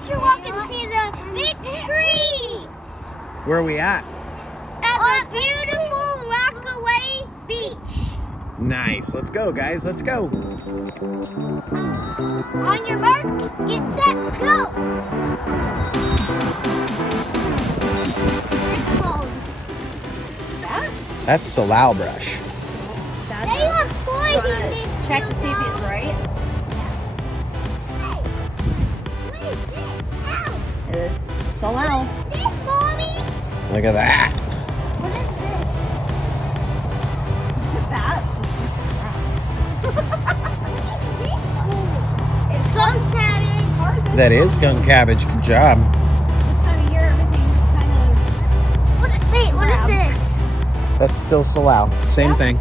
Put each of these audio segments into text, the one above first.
nature walk and see the big tree. Where are we at? At the beautiful Rockaway Beach. Nice. Let's go, guys. Let's go. On your mark, get set, go. This called That's Salal brush. they look poison. Check to see if he's right. Hey, what is this? Ow! It is Salal. This, Mommy? Look at that. What is this? That. It's skunk cabbage. That is skunk cabbage. Good job. This time of year, everything's kind of. Wait, what is this? That's still Salal. Same thing.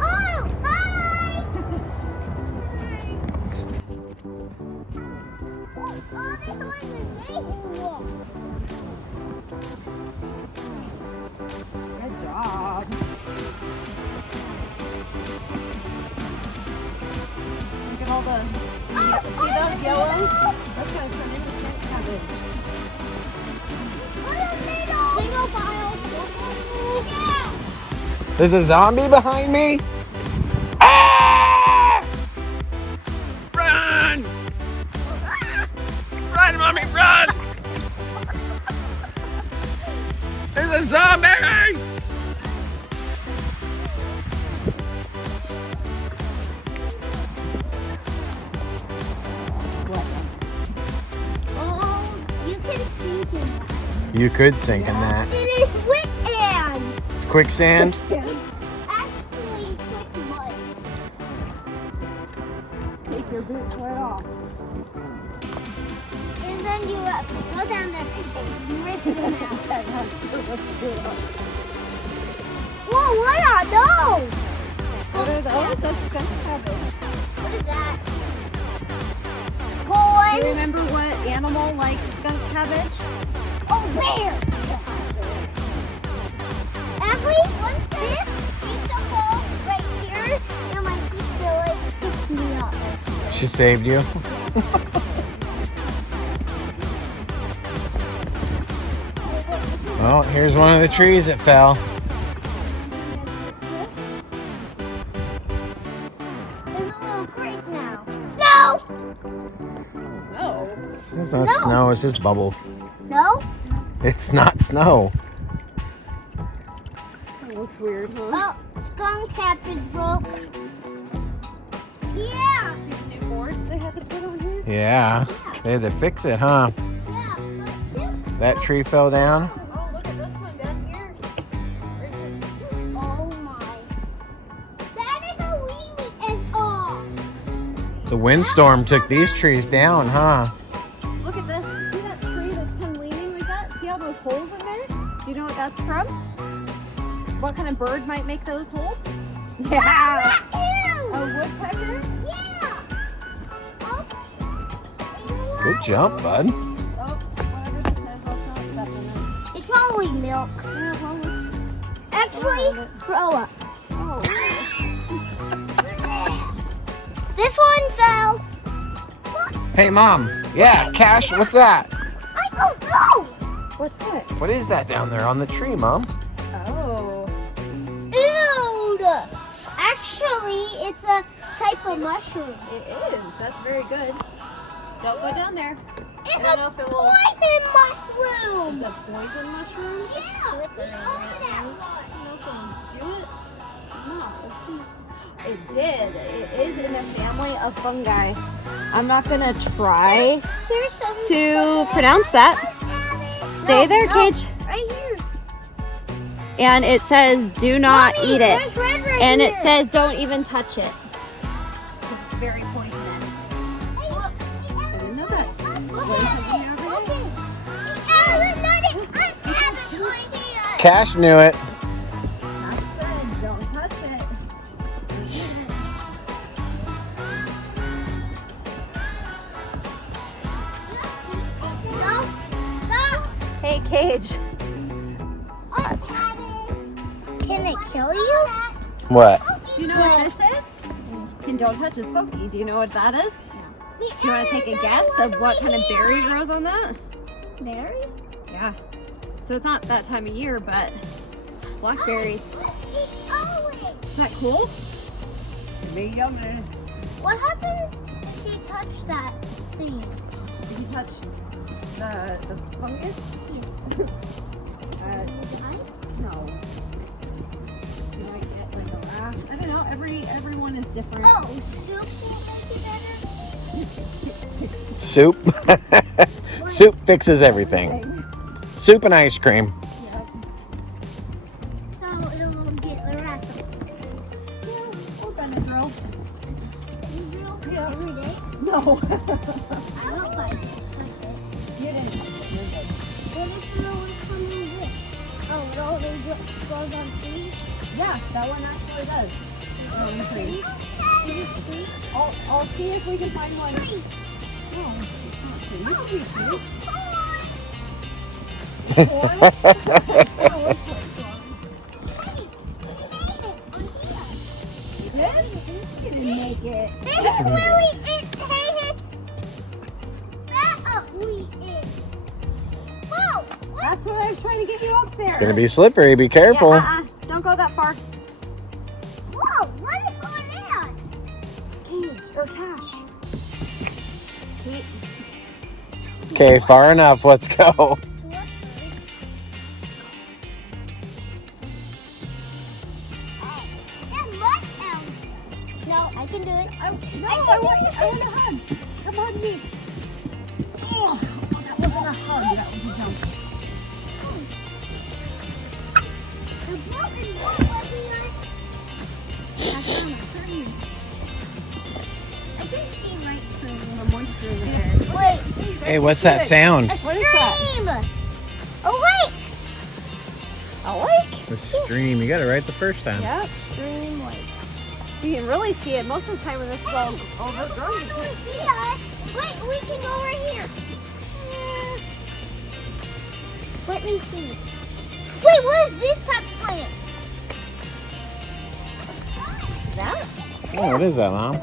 Oh, hi! Oh, this one's a big one. Good job. Look at all the. See those yellows? That's going to turn into skunk cabbage. Single file. Yeah. There's a zombie behind me. Ah! Run! Run, mommy, run! There's a zombie! Oh, you can sink in that. You could sink in that. It is quicksand. It's quicksand. It's actually quick mud. Take your boots right off. And then you go down there and rip them out. Whoa, what are those? What are those? That's skunk cabbage. What is that? Do Corn. you remember what animal likes skunk cabbage? Oh, where? Every once this used to fall right here, and my sister like picked me up. She saved you. Well, here's one of the trees that fell. There's a little creek now. Snow! Snow. It's not snow, it's just bubbles. No? It's not snow. That looks weird, huh? Oh, skunk cabbage broke. Yeah! See the new boards they had to put on here? Yeah. They had to fix it, huh? Yeah, but That tree fell down. Oh, look at this one down here. oh my. That is a weenie and all. The windstorm took these trees down, huh? Look at this. See that tree that's kind of leaning like that? See all those holes in there? Do you know what that's from? What kind of bird might make those holes? Yeah. A woodpecker? Yeah! Oh. Good jump, bud. Oh, whatever this is, I'll throw it back in there. It's probably milk. Yeah, well, it's... Actually, throw up. Oh. This one fell. Hey, Mom. Yeah, Cash, what's that? I don't know. What's what? What is that down there on the tree, Mom? Oh. Dude. Actually, it's a type of mushroom. It is. That's very good. Don't go down there. It's I don't know if it will... poison mushroom. It's a poison mushroom? Yeah, slippery. I don't know if it'll do it. No, let's see. It did. It is in the family of fungi. I'm not gonna try Here's some to pronounce that. Stay there, Cage. Right here. And it says do not Mommy, eat it. there's red right And here. it says don't even touch it. It's very poisonous. I didn't know that. Cash knew it. That's good. Don't touch it. No, stop. Hey, Cage. Can it kill you? What? Do you know what this is? And don't touch his pokey. Do you know what that is? Do you want to take a guess of what kind of berry grows on that? Berry? Yeah. So it's not that time of year, but blackberries. Is that cool? Yummy. What happens if you touch that thing? Did you touch the fungus? Yes. No. You might get like a rash. I don't know. Everyone is different. Oh, soup will make it better? Soup. Soup fixes everything. Soup and ice cream. Yep. So it'll get the rats off. Yeah, or Benadryl. You drill Yeah. every day? No. I don't like it. You didn't. You're good. What if no one's coming this? Oh, it always grows on trees? Yeah, that one actually does. Oh, tree. Is it tree? I'll see if we can find one. Tree. No, it's not tree. It used to be a tree. Oh, Corn? Oh, it's like corn. You did? You didn't make it. This is really it. That up we it. Whoa! That's what I was trying to get you up there. It's gonna be slippery. Be careful. Yeah, don't go that far. Whoa! What is going on? Cage or cash. Okay, far enough. Let's go. No, I can do it. I want a hug. Come on, me. Oh, that wasn't a hug. That was a jump. The boat is not working on. That's on the tree. I can see right through. Someone's through there. Wait, Hey, what's that sound? a What is that? stream. Oh wait. A lake? The stream. You got it right the first time. Yep, stream lake. You can really see it most of the time when this is all overgrown. You can't see it. Wait, we can go right here. Let me see. Wait, what is this type of plant? That? Oh, what is that, Mom?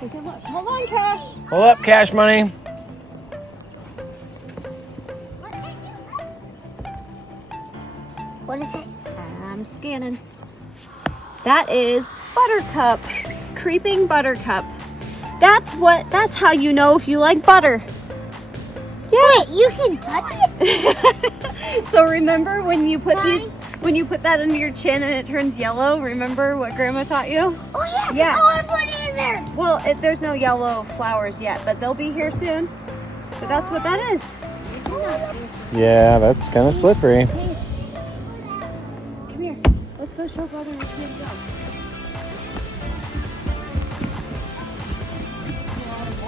Take a look. Hold on, Cash. Hold up, Cash Money. What is it? I'm scanning. That is buttercup. Creeping buttercup. That's how you know if you like butter. Yeah. Wait, you can touch it? So remember when you put that under your chin and it turns yellow, remember what Grandma taught you? Oh yeah. Yeah. I want to put it in there. Well, there's no yellow flowers yet, but they'll be here soon. So that's what that is. Yeah, that's kind of slippery. Come here. Let's go show Brother which way to go.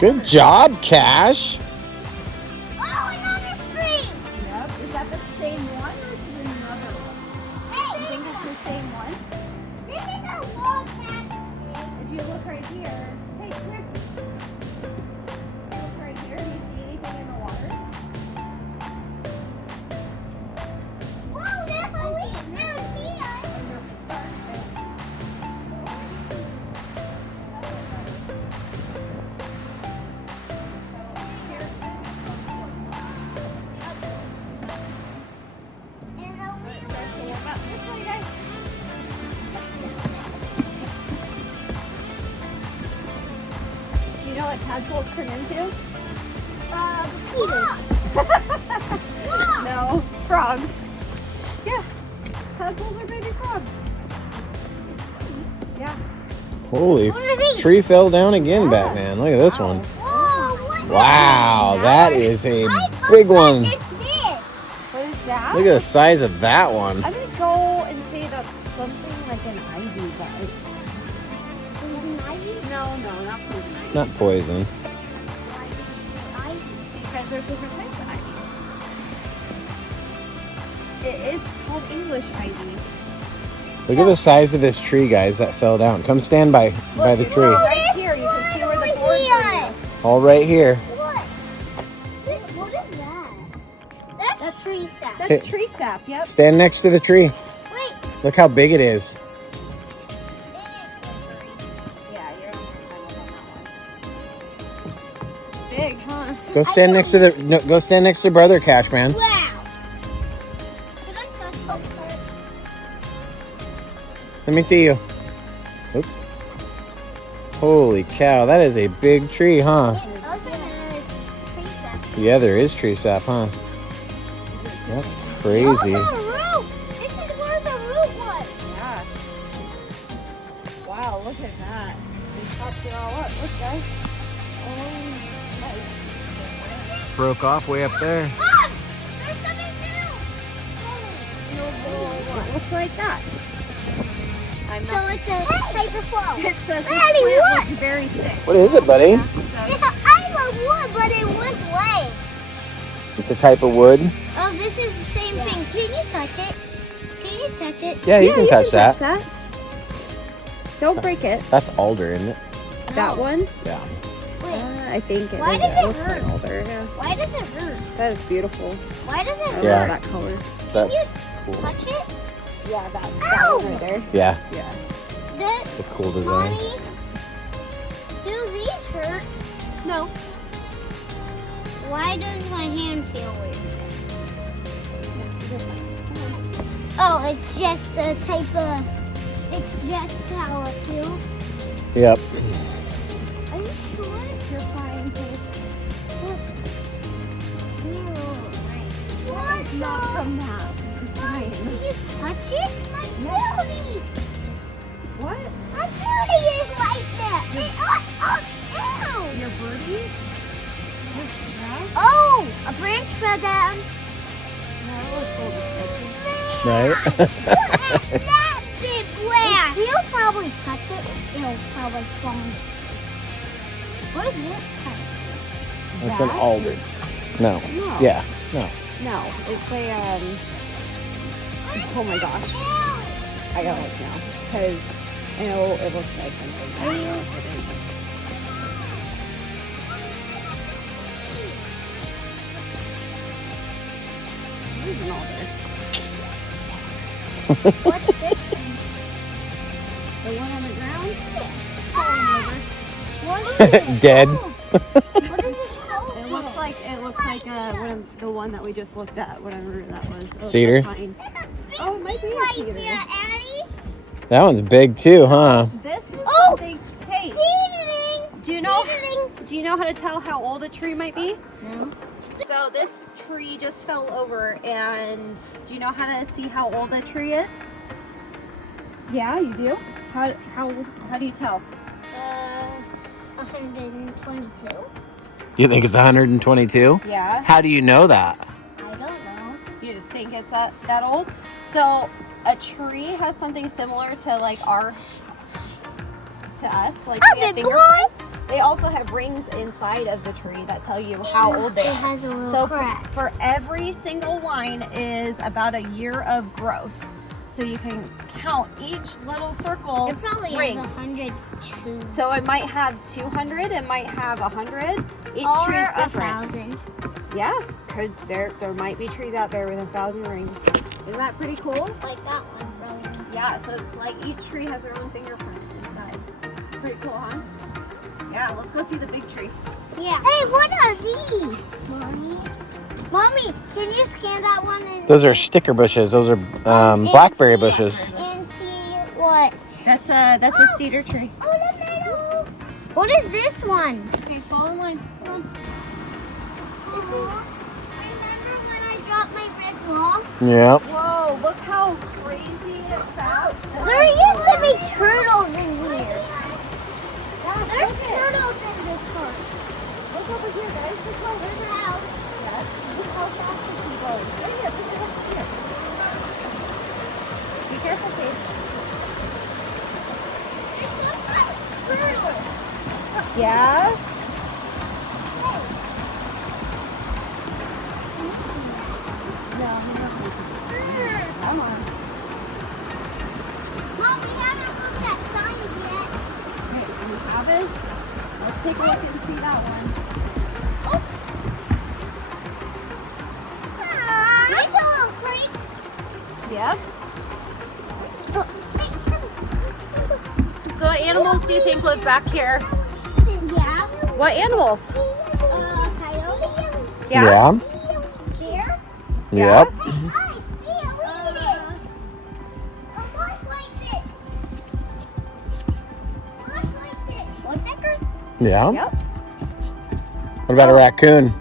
Good job, Cash. Oh, another stream. Yep. Is that the same one or is it another one? You think it's the same one? This is a log cat. If you look right here, hey, come here. Look right here. Do you see anything in the water? Whoa, there's a leaf down here. And a leaf. Starts to warm up. This way, guys. Do you know what tadpoles turn into? Mosquitoes. No, frogs. Yeah, tadpoles are baby frogs. Yeah. Holy What are these? tree fell down again, Batman. Look at this one. Whoa, what is Wow, that is a I big forgot one. this is. What is that? Look at the size of that one. I'm gonna go and say that's something like an ivy, but no, not poison ivy. Not poison. Because there's different types of ivy. It is called English ivy. Look at the size of this tree, guys, that fell down. Come stand by the tree. Right here, you can see where the boards are. All right here. What? What is that? That's tree sap. That's tree sap. Yep. Stand next to the tree. Wait, Look how big it is. it is slippery. Yeah, you're on that one. big, huh? Go stand next to the. No, go stand next to brother Cash, man. Wow. Could I touch it? Let me see you. Oops. Holy cow, that is a big tree, huh? It also has tree sap. Yeah, there is tree sap, huh? That's crazy. Also a root. This is where the root was. Yeah. Wow, look at that. They chopped it all up. Look, guys. Oh, nice. Broke off way up there. Oh, there's something new. It looks like that. I'm So not. it's a type of flower. It says this Daddy, plant what? looks very sick. What is it, buddy? It's a type of wood, but it went away. It's a type of wood. Oh, this is the same thing. Can you touch it? Can you touch it? Yeah, you can touch that. Don't break it. That's alder, isn't it? That one? Yeah. Wait, I think it Why is. does it looks hurt? like alder. Yeah. why does it hurt? That is beautiful. Why does it I hurt? Yeah. love that color. That's cool. Touch it? Yeah, that Ow! one right there. Yeah, Yeah. This, the cool design. Mommy, do these hurt? No. Why does my hand feel weird? Oh, it's just the type of, it's just how it feels. Yep. Are you sure? You're fine. What Not the? from that. It's fine. Did you touch it? My beauty! What? My beauty is like that! Ow! Your birdie? Yeah. Oh! A branch fell down. That looks a little sketchy. Right? That big black. If you probably touch it, it'll probably fall. What is this kind of It's an That? alder. No. No. Yeah. No. No, it's a, oh my gosh. I gotta look now, because I know it looks like something. I don't know if it is. It is an alder. What's this one? The one on the ground? Ah! What is it? Dead. Oh. What is it called? It looks like the one that we just looked at, whatever that was. Oh, Cedar? pine. Oh, it might be a Right cedar. here, Addie. That one's big too, huh? This is Oh! something. Hey, Seedling. do you know? Seedling. Do you know how to tell how old a tree might be? No. So this tree just fell over, and do you know how to see how old a tree is? Yeah, you do. How do you tell? 122. You think it's 122? Yeah. How do you know that? I don't know. You just think it's that old? So a tree has something similar to like to us. Like Oh, we have big fingerprints. They also have rings inside of the tree that tell you how old they It are. has a little So crack. for every single line is about a year of growth. So you can count each little circle It probably ring. is 102. So it might have 200, it might have 100. Each or tree is 1,000. different. Yeah, there might be trees out there with 1,000 rings. Isn't that pretty cool? Like that one, probably. Yeah, so it's like each tree has their own fingerprint inside. Pretty cool, huh? Yeah, let's go see the big tree. Yeah. Hey, what are these? Mommy? Mommy, can you scan that one and, Those are sticker bushes. Those are blackberry see- bushes. and see what? That's a cedar tree. Oh, the middle. What is this one? Okay, fall in line. Come on. Remember when I dropped my red ball? Yep. Whoa, look how crazy and fast. There used to be turtles in here. There's turtles in this park. Look over here, guys. This one. There's a house. Yes. Look how fast this is going. Right here, pick it up here. Be careful, Kate. There's some kind of turtle. Yeah? Come on. Mom, we haven't looked at signs yet. Okay, we have it. Let's take a look and see that one. There's a little creek. Yep. So what animals do you think live back here? Yeah. What animals? Yeah. Bear? Yep. Hey, Theo, eat it. A lot like this. A lot like this. Woodpeckers? Yeah. Yep. What about a raccoon?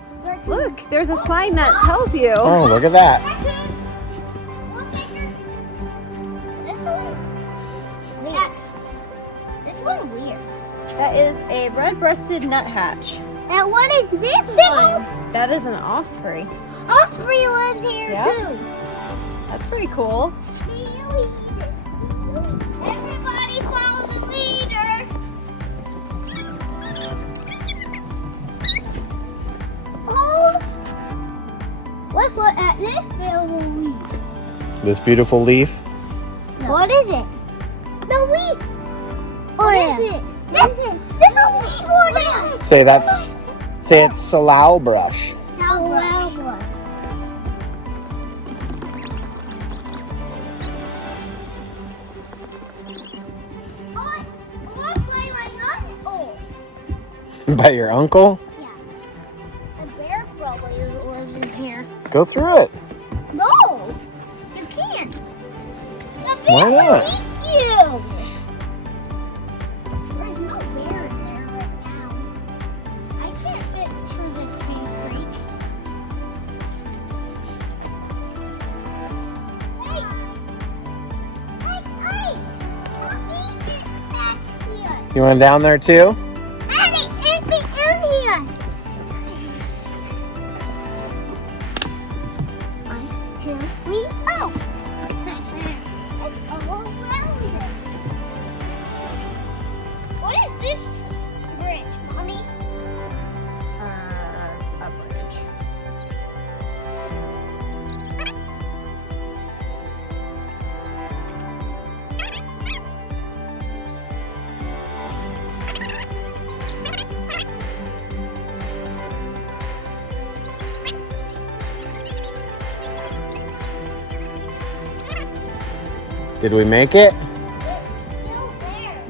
Look, there's a sign that tells you. Oh, look at that. Raccoon. Woodpecker. This one? Yeah. This one weird. That is a red-breasted nuthatch. And what is this one? That is an osprey. Osprey lives here Yeah. too. That's pretty cool. Everybody follow the leader. Oh! What at this little leaf? This beautiful leaf. What is it? The leaf. What is it? This is the leaf. What is it? Say it's salal brush. Salvador. By your uncle? Yeah. A bear probably lives in here. Go through it. No, you can't. The bear Why not? will eat you. There's no bear in there right now. I can't fit through this cave creek. Hey! Hey! Stop eating back here. You went down there too? Annie, in here. 1, 2, 3, oh! It's all around it. What is this bridge, Mommy? A bridge. Did we make it? It's still there.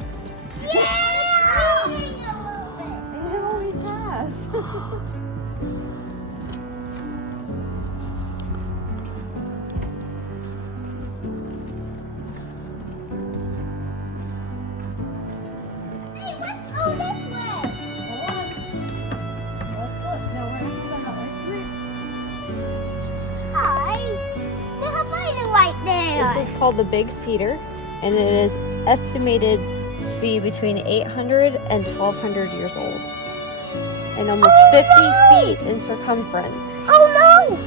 Yeah! It's a little bit. It always has. Hey, let's go this way. Hi. There's a spider right there. This is called the Big Cedar, and it is estimated to be between 800 and 1,200 years old, and almost 50 feet in circumference. Oh no!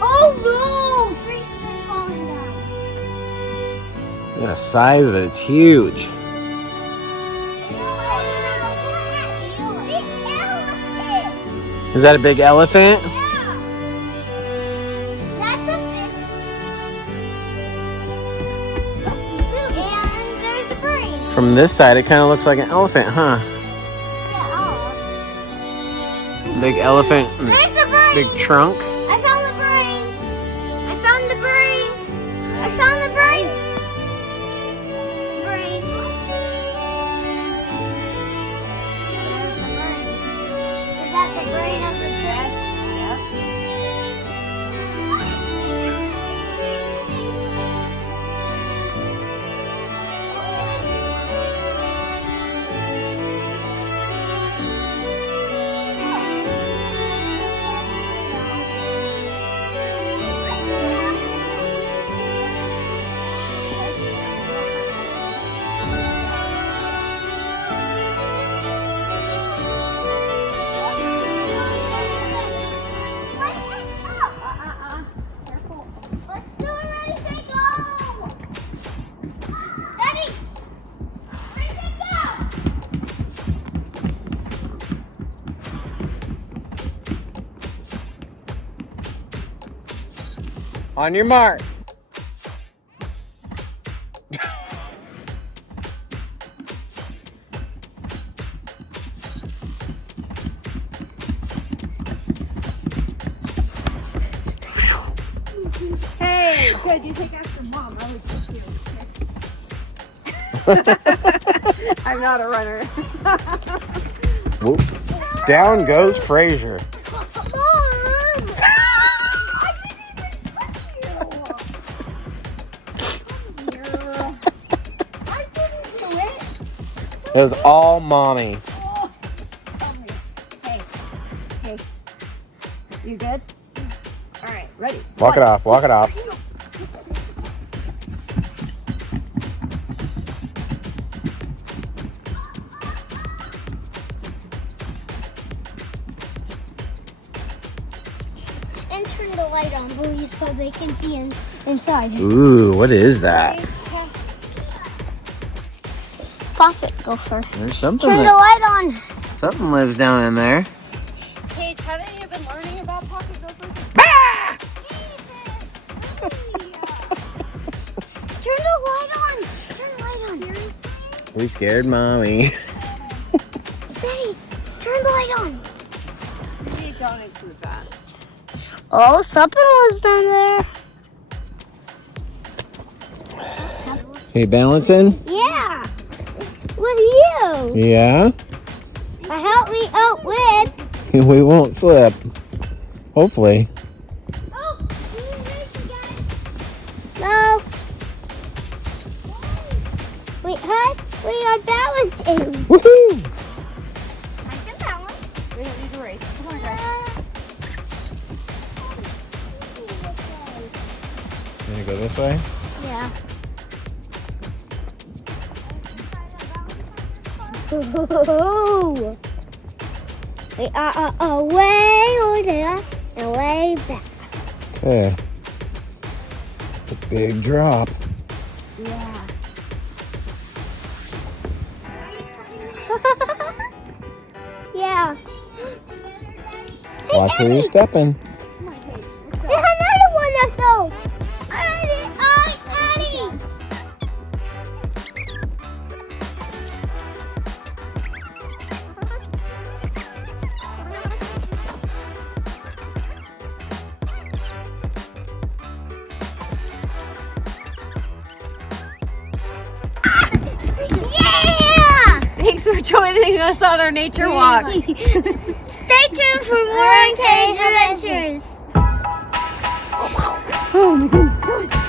Oh no! Trees been falling down. Yeah, the size of it, it's huge. Big elephant. Is that a big elephant? Yeah. That's a fist. And there's the brain. From this side, it kind of looks like an elephant, huh? Yeah. Big elephant, and There's the brain. big trunk. I found the brain. I found the brain. I found the brain. Brain. There's the brain. Is that the brain of the dress? Yep. Let's do it. Ready, set, go. Daddy. Ready, set, go. On your mark. Hey, good. You take after Mom. I was just here. I'm not a runner. Whoop. No. Down goes Fraser. Mom! I didn't do it. It was all mommy. Oh, hey, hey, you good? All right, ready? Walk it off. Walk it off. And turn the light on, please, so they can see inside. Ooh, what is that? Faucet, go first. There's something Turn the that light on. something lives down in there. Paige, haven't you been learning about pocket gophers? Turn the light on. Turn the light on. We scared mommy. Betty, turn the light on. You don't include that. Oh, something was down there. You balancing? Yeah. With you. Yeah. I help me out with. We won't slip. Hopefully. Oh, no. Wait, hi. We are balancing. Woohoo! I can balance. We don't need to race. Come on, guys. You gonna go this way? Yeah. We are away over there and way back. Okay. A big drop. Yeah. Yeah. Watch where you're stepping. Come on, Paige. There's another one that's low. Eddie. Yeah! Thanks for joining us on our nature walk. Stay tuned for more UnCaged Adventures. Oh my goodness.